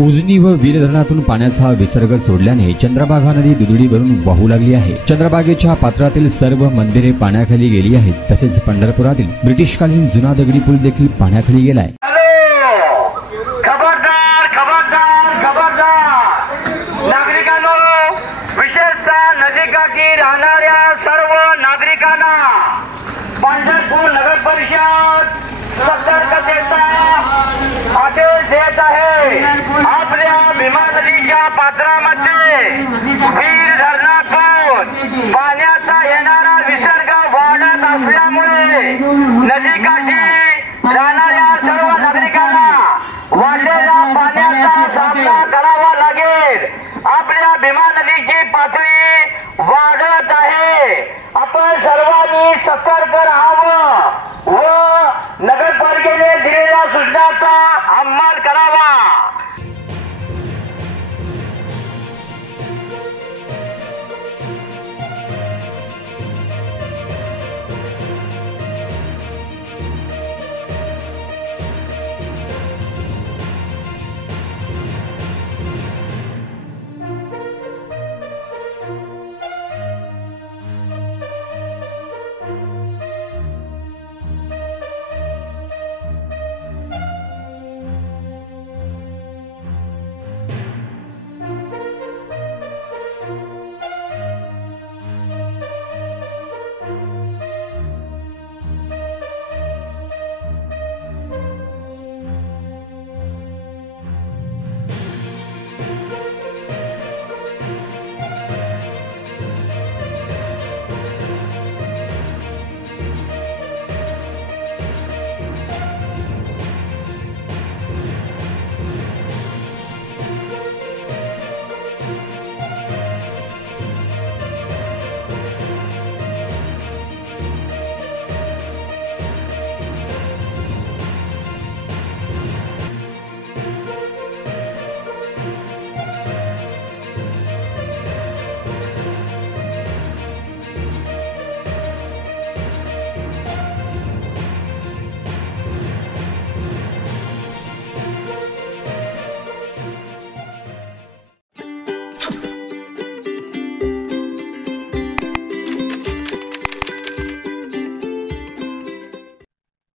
उजनी व वीर धरणातून पाण्याचा विसर्ग सोडल्याने चंद्रभागा नदी दुधडी भरून वाहू लागली आहे। चंद्रभागेच्या पात्रातील सर्व मंदिरे पाण्याखाली गेली आहेत। तसेच पंढरपुरातील ब्रिटिशकालीन जुना दगडी पूल देखील पाण्याखाली गेलाय। खबरदार खबरदार खबरदार नागरिकांनो, विशेषतः नदीकाठी राहणाऱ्या सर्व नागरिकांना पंढरपूर नगर परिषद सतर्कतेचा आदेश देत आहे। आपल्या भीमा नदीच्या पात्रामध्ये वीर धरणातून पाण्याचा येणारा विसर्ग वाढत असल्यामुळे नदीकाठी राहणाऱ्या सर्व नागरिकांना वाढलेल्या पाण्याचा सामना करावा लागेल। आपल्या भीमा नदीची पातळी वाढत आहे। आपण सर्वांनी सतर्क राहावे।